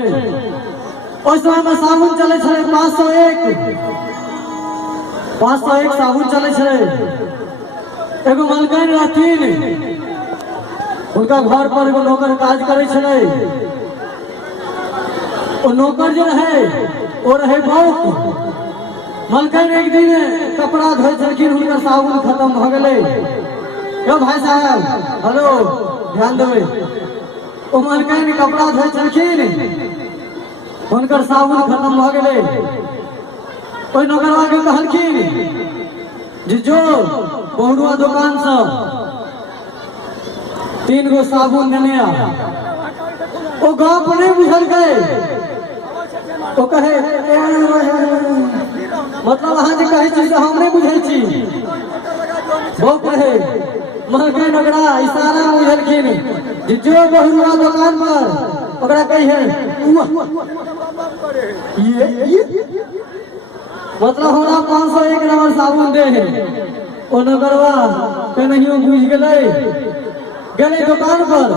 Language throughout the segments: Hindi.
उस समय में साबुन चले 501 साबुन चले। एगो मलकान रहथिन, उनका घर पर एगो नौकर काज करे छले। वो नौकर जो रहे वो रहे बहुत मलकान। एक दिन कपड़ा धोए छलखिन, उनका साबुन खत्म भ गए। यो भाई साहब हेलो ध्यान देवे। वो मलकान कपड़ा धोए छलखिन, उनकर साबुन खत्म भ गए। कोई नौकरवा के कहलखिन जे जो बहुरुआ दुकान से 3 गो साबुन लेने आ। वो गप नहीं बुझल गए। वो कहे मतलब अहाँ जे कहे छी हम नहीं बुझे छी। वो कहे महके नगरा इशारा बुझलखिन जे जो बहुरुआ दुकान पर ओकरा कहे मतलब हमरा 501 नंबर साबुन दे। ओ नगरवा कन्हियो बुझ गए दुकान पर।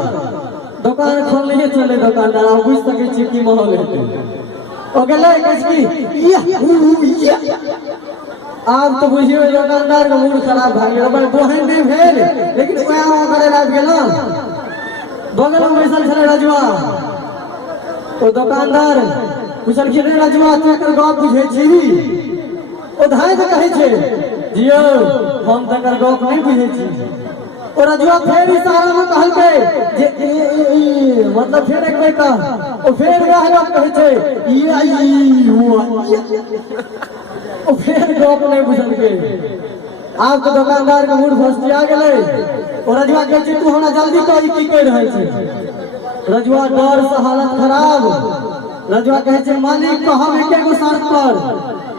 दुकान खोलने चले दुकानदार आप बुझ सके छी की माहौल है। ओ गले कसकी आप तो बुझियो दुकानदार का मूड खराब भ गेल। बड़ बोहन नहीं भेल, लेकिन वह करे लाग गेल। बगल में बैसल छले रजुआ। ओ दुकानदार पूछलखिन रजुआ तकर गप बुझे छी। ओ धाय के कहे छे जियो हम तकर गप नहीं बुझे छी। ओ रजुआ फिर इशारा में कहलके जे मतलब फिर एक बेर कह। ओ फिर वह गप कहे छे ओ फिर गप नहीं बुझलके। आप तो दुकानदार के मूड फसिया गेले। ओ रजुआ कहे छे तू हमरा जल्दी कह की कह रहल छे। रजुआ डर से हालत खराब। रजुआ कहे छे मालिक कहब एके गो शर्त पर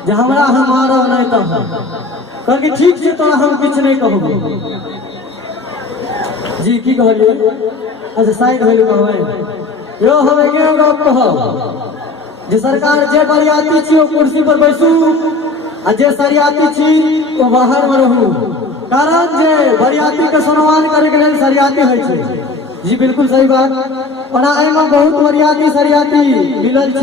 जे हमरा हम मारब नहीं तब। कहलके ठीक छे तोरा हम कुछ नहीं कहब। जी की कहलिए? अच्छा साइड भेलू कहबै। यो हम एके गो कहब जे सरकार जे बरियाती छी ओ कुर्सी पर बैसू आ जे सरियाती छी ओ बाहर में रहू। कारण जे बरियाती के सम्मान करे के लेल सरियाती होय छै। जी बिल्कुल सही बात। ओना एमे बहुत बरियाती सरियाती मिलल।